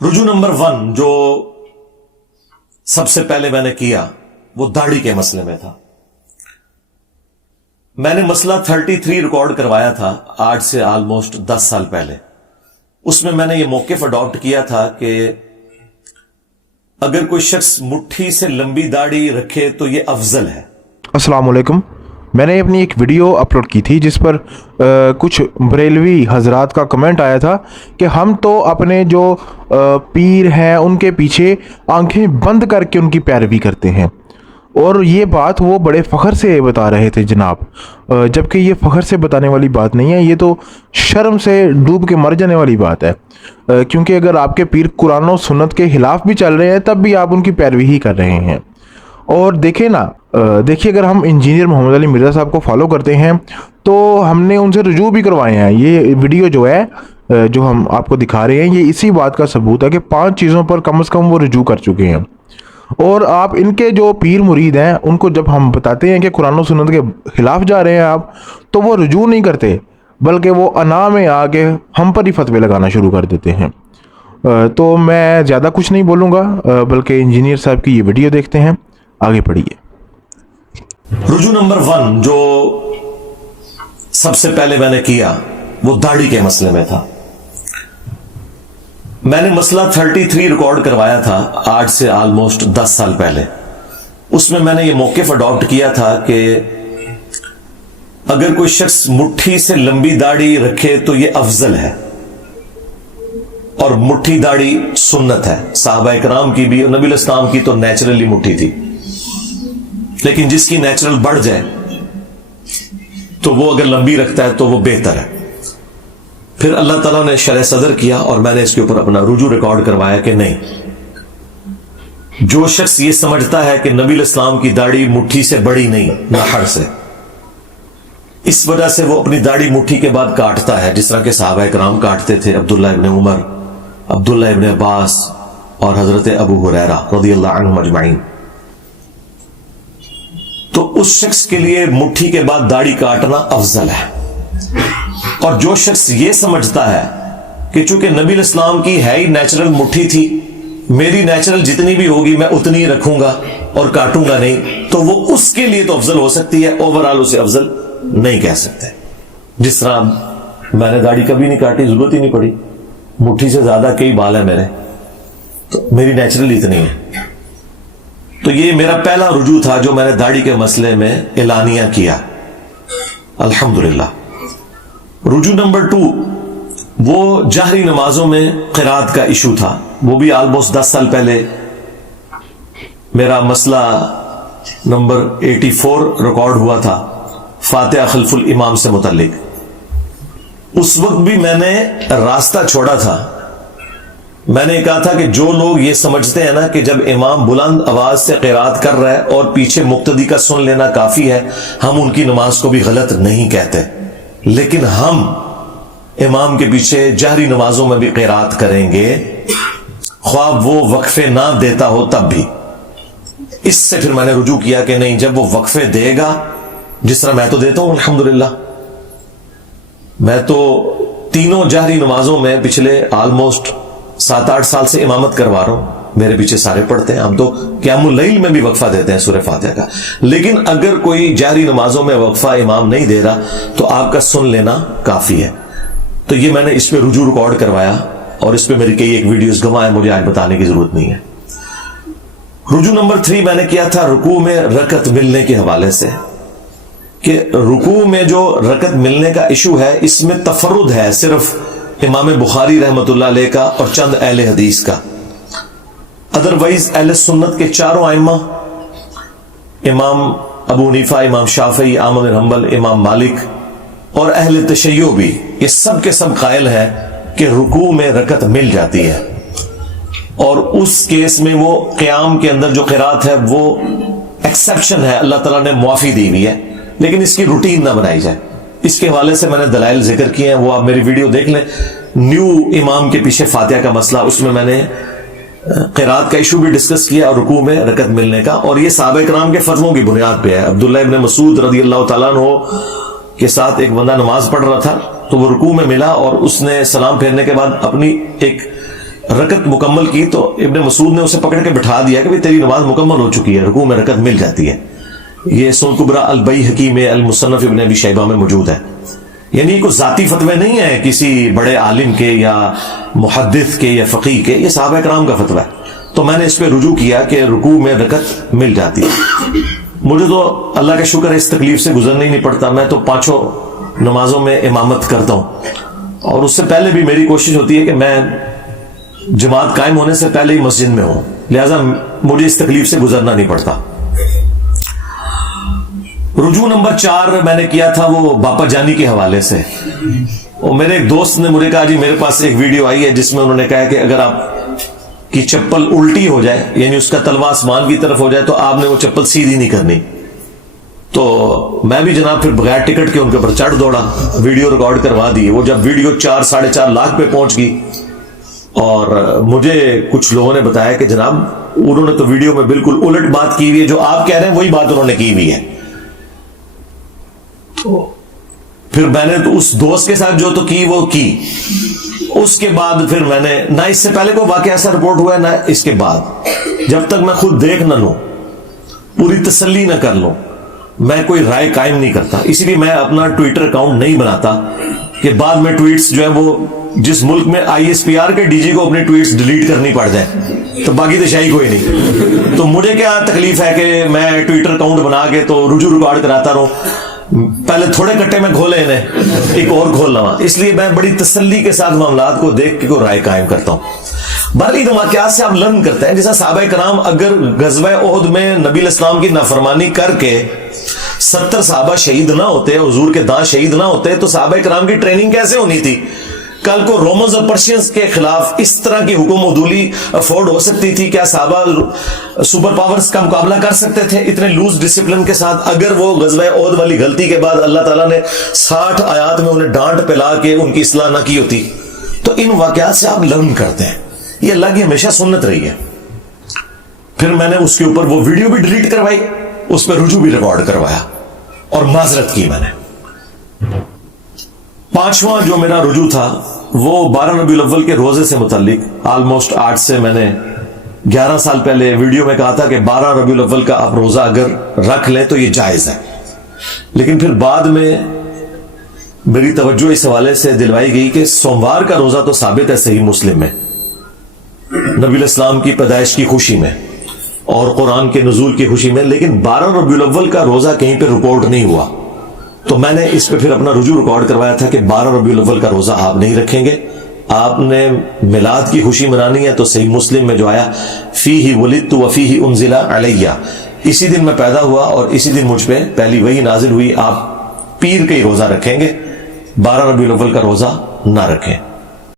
रुजू नंबर 1 जो सबसे पहले मैंने किया वो दाढ़ी के मसले में था। मैंने मसला 33 रिकॉर्ड करवाया था आज से ऑलमोस्ट 10 साल पहले। उसमें मैंने ये मौक़िफ़ अडॉप्ट किया था कि अगर कोई शख्स मुट्ठी से लंबी दाढ़ी रखे तो ये अफजल है। अस्सलाम वालेकुम। मैंने अपनी एक वीडियो अपलोड की थी जिस पर कुछ बरेलवी हजरात का कमेंट आया था कि हम तो अपने जो पीर हैं उनके पीछे आंखें बंद करके उनकी पैरवी करते हैं, और ये बात वो बड़े फ़ख्र से बता रहे थे जनाब, जबकि ये फ़ख्र से बताने वाली बात नहीं है, ये तो शर्म से डूब के मर जाने वाली बात है। क्योंकि अगर आपके पीर कुरान और सुन्नत के ख़िलाफ़ भी चल रहे हैं तब भी आप उनकी पैरवी ही कर रहे हैं। और देखिए ना, देखिए अगर हम इंजीनियर मोहम्मद अली मिर्ज़ा साहब को फॉलो करते हैं तो हमने उनसे रुजू भी करवाए हैं। ये वीडियो जो है जो हम आपको दिखा रहे हैं ये इसी बात का सबूत है कि 5 चीज़ों पर कम से कम वो रुजू कर चुके हैं। और आप इनके जो पीर मुरीद हैं उनको जब हम बताते हैं कि कुरान और सुन्नत के ख़िलाफ़ जा रहे हैं आप, तो वो रुजू नहीं करते बल्कि वो अना में आके हम पर ही फतवे लगाना शुरू कर देते हैं। तो मैं ज़्यादा कुछ नहीं बोलूँगा, बल्कि इंजीनियर साहब की ये वीडियो देखते हैं, आगे पढ़िए। रुजू नंबर 1 जो सबसे पहले मैंने किया वो दाढ़ी के मसले में था। मैंने मसला 33 रिकॉर्ड करवाया था आज से ऑलमोस्ट 10 साल पहले। उसमें मैंने ये मौक़िफ़ अडॉप्ट किया था कि अगर कोई शख्स मुट्ठी से लंबी दाढ़ी रखे तो ये अफजल है, और मुट्ठी दाढ़ी सुन्नत है। सहाबा इकराम की भी, नबी इस्लाम की तो नेचुरली मुट्ठी थी, लेकिन जिसकी नेचुरल बढ़ जाए तो वो अगर लंबी रखता है तो वो बेहतर है। फिर अल्लाह ताला ने शरह सदर किया और मैंने इसके ऊपर अपना रुजू रिकॉर्ड करवाया कि नहीं, जो शख्स ये समझता है कि नबी इस्लाम की दाढ़ी मुट्ठी से बड़ी नहीं, नहर से, इस वजह से वो अपनी दाढ़ी मुट्ठी के बाद काटता है, जिस तरह के सहाबा इकराम काटते थे, अब्दुल्लाह इब्न उमर, अब्दुल्लाह इब्न अब्बास और हजरत अबू हुरैरा रज़ियल्लाहु अन्हुम अजमईन। तो उस शख्स के लिए मुट्ठी के बाद दाढ़ी काटना अफजल है। और जो शख्स ये समझता है कि चूंकि नबी इस्लाम की है ही नेचुरल मुट्ठी थी, मेरी नेचुरल जितनी भी होगी मैं उतनी ही रखूंगा और काटूंगा नहीं, तो वो उसके लिए तो अफजल हो सकती है, ओवरऑल उसे अफजल नहीं कह सकते। जिस तरह मैंने दाढ़ी कभी नहीं काटी, जरूरत ही नहीं पड़ी, मुट्ठी से ज्यादा कई बाल है मेरे, तो मेरी नेचुरल इतनी है। तो ये मेरा पहला रुजू था जो मैंने दाढ़ी के मसले में एलानिया किया, अल्हम्दुलिल्लाह। रुजू नंबर 2 वो जहरी नमाजों में क़िरात का इशू था। वो भी ऑलमोस्ट 10 साल पहले मेरा मसला नंबर 84 रिकॉर्ड हुआ था, फातिहा खल्फुल इमाम से मुतल्लिक। उस वक्त भी मैंने रास्ता छोड़ा था। मैंने कहा था कि जो लोग ये समझते हैं ना कि जब इमाम बुलंद आवाज से क़िरात कर रहा है और पीछे मुक्तदी का सुन लेना काफी है, हम उनकी नमाज को भी गलत नहीं कहते, लेकिन हम इमाम के पीछे जहरी नमाजों में भी क़िरात करेंगे, ख्वाब वो वक्फे ना देता हो तब भी। इससे फिर मैंने रुजू किया कि नहीं, जब वो वक्फे देगा, जिस तरह मैं तो देता हूं अल्हम्दुलिल्लाह, मैं तो तीनों जहरी नमाजों में पिछले ऑलमोस्ट 7-8 साल से इमामत करवा रहा हूं, मेरे पीछे सारे पढ़ते हैं। हम तो क़ियामुल लैल में भी वक्फा देते हैं सूरह फातिहा का। लेकिन अगर कोई जहरी नमाजों में वक्फा इमाम नहीं दे रहा तो आपका सुन लेना काफी है। तो ये मैंने इस पे रुजू रिकॉर्ड करवाया और इस पे मेरी कई एक वीडियोस गवां है, मुझे आज बताने की जरूरत नहीं है। रुजू नंबर 3 मैंने किया था रुकू में रकत मिलने के हवाले से, कि रुकू में जो रकत मिलने का इशू है इसमें तफर्रुद है सिर्फ इमाम बुखारी रहमतुल्लाह अलैह का और चंद अहले हदीस का। अदरवाइज अहले सुन्नत के चारों आइम्मा, इमाम अबू हनीफा, इमाम शाफई, अहमद बिन हंबल, इमाम मालिक और अहले तशय्यो भी, ये सब के सब कायल है कि रुकू में रकत मिल जाती है। और उस केस में वो क़याम के अंदर जो क़िरात है वो एक्सेप्शन है, अल्लाह ताला ने मुआफी दी हुई है, लेकिन इसकी रूटीन ना बनाई जाए। इसके हवाले से मैंने दलाइल जिक्र किए हैं, वो आप मेरी वीडियो देख लें। न्यू इमाम के पीछे फातिहा का मसला, उसमें मैंने क़िरात का इशू भी डिस्कस किया और रुकू में रकत मिलने का, और ये सहाबा इकराम के फतवों की बुनियाद पे है। अब्दुल्लाह इब्न मसूद रज़ियल्लाहु ताला अन्हु के साथ एक बंदा नमाज पढ़ रहा था, तो वो रुकू में मिला और उसने सलाम फेरने के बाद अपनी एक رکعت مکمل کی تو ابن مسعود نے اسے پکڑ کے بٹھا دیا کہ بھئی تیری نماز مکمل ہو چکی ہے، رکوع میں رکعت مل جاتی ہے. یہ سنن کبریٰ البیہقی میں، المصنف ابن ابی شیبہ میں موجود ہے. یعنی کوئی ذاتی فتوے نہیں ہے کسی بڑے عالم کے یا محدث کے یا فقیہ کے، یہ صحابہ کرام کا فتویٰ ہے. تو میں نے اس پہ رجوع کیا کہ رکوع میں رکعت مل جاتی ہے. مجھے تو اللہ کا شکر ہے اس تکلیف سے گزرنا ہی نہیں پڑتا. میں تو 5 نمازوں میں امامت کرتا ہوں، اور اس سے پہلے بھی میری کوشش ہوتی ہے کہ میں جماعت قائم ہونے سے پہلے ہی مسجد میں ہوں، لہذا مجھے اس تکلیف سے گزرنا نہیں پڑتا. رجوع نمبر 4 میں نے کیا تھا وہ باپا جانی کے حوالے سے. اور میرے ایک دوست نے مجھے کہا جی میرے پاس ایک ویڈیو آئی ہے جس میں انہوں نے کہا کہ اگر آپ کی چپل الٹی ہو جائے، یعنی اس کا تلوا آسمان کی طرف ہو جائے، تو آپ نے وہ چپل سیدھی نہیں کرنی. تو میں بھی جناب پھر بغیر ٹکٹ کے ان کے اوپر چڑھ دوڑا، ویڈیو ریکارڈ کروا دی. وہ جب ویڈیو 4-4.5 لاکھ پہ پہنچ گئی، اور مجھے کچھ لوگوں نے بتایا کہ جناب انہوں نے تو ویڈیو میں بالکل الٹ بات کی ہوئی ہے، جو آپ کہہ رہے ہیں وہی بات انہوں نے کی ہوئی ہے. پھر میں نے تو اس دوست کے ساتھ جو تو کی وہ کی. اس کے بعد پھر میں نے نہ اس سے پہلے کوئی واقعہ ایسا رپورٹ ہوا ہے نہ اس کے بعد، جب تک میں خود دیکھ نہ لوں، پوری تسلی نہ کر لوں، میں کوئی رائے قائم نہیں کرتا. اسی لیے میں اپنا ٹویٹر اکاؤنٹ نہیں بناتا کہ بعد میں ٹویٹس جو ہیں وہ جس ملک میں ISPR کے DG کو اپنے ٹویٹس ڈیلیٹ کرنی پڑ جائیں تو باقی تو شاہی کوئی نہیں. تو مجھے کیا تکلیف ہے کہ میں ٹویٹر اکاؤنٹ بنا کے تو رجوع ریکارڈ کراتا رہوں. پہلے تھوڑے کٹے میں کھولے انہیں، ایک اور کھول لوا. اس لیے میں بڑی تسلی کے ساتھ معاملات کو دیکھ کے کوئی رائے قائم کرتا ہوں. بہرحال ان واقعات سے آپ لرن کرتے ہیں. جیسا صحابہ کرام اگر غزوہ احد میں نبی علیہ السلام کی نافرمانی کر کے 70 صحابہ شہید نہ ہوتے، حضور کے داں شہید نہ ہوتے، تو صحابہ کرام کی ٹریننگ کیسے ہونی تھی؟ کل کو رومنز اور پرشینز کے خلاف اس طرح کی حکم عدولی افورڈ ہو سکتی تھی؟ کیا صحابہ سپر پاورز کا مقابلہ کر سکتے تھے اتنے لوز ڈسپلن کے ساتھ؟ اگر وہ غزوہ احد والی غلطی کے بعد اللہ تعالیٰ نے 60 آیات میں انہیں ڈانٹ پلا کے ان کی اصلاح نہ کی ہوتی. تو ان واقعات سے آپ لرن کرتے ہیں. یہ اللہ کی ہمیشہ سنت رہی ہے. پھر میں نے اس کے اوپر وہ ویڈیو بھی ڈیلیٹ کروائی، اس پہ رجوع بھی ریکارڈ کروایا اور معذرت کی میں نے. 5واں جو میرا رجوع تھا وہ 12 ربیع الاول کے روزے سے متعلق. آلموسٹ 8 سے میں نے 11 سال پہلے ویڈیو میں کہا تھا کہ 12 ربیع الاول کا آپ روزہ اگر رکھ لیں تو یہ جائز ہے. لیکن پھر بعد میں میری توجہ اس حوالے سے دلوائی گئی کہ سوموار کا روزہ تو ثابت ہے صحیح مسلم میں، نبی علیہ السلام کی پیدائش کی خوشی میں اور قرآن کے نزول کی خوشی میں، لیکن 12 ربیع الاول کا روزہ کہیں پہ رپورٹ نہیں ہوا. تو میں نے اس پہ پھر اپنا رجوع ریکارڈ کروایا تھا کہ 12 ربیع الاول کا روزہ آپ نہیں رکھیں گے. آپ نے میلاد کی خوشی منانی ہے تو صحیح مسلم میں جو آیا فیہ ولدت وفیہ انزل علیہ، اسی دن میں پیدا ہوا اور اسی دن مجھ پہ پہلی وحی نازل ہوئی، آپ پیر کا ہی روزہ رکھیں گے، 12 ربیع الاول کا روزہ نہ رکھیں.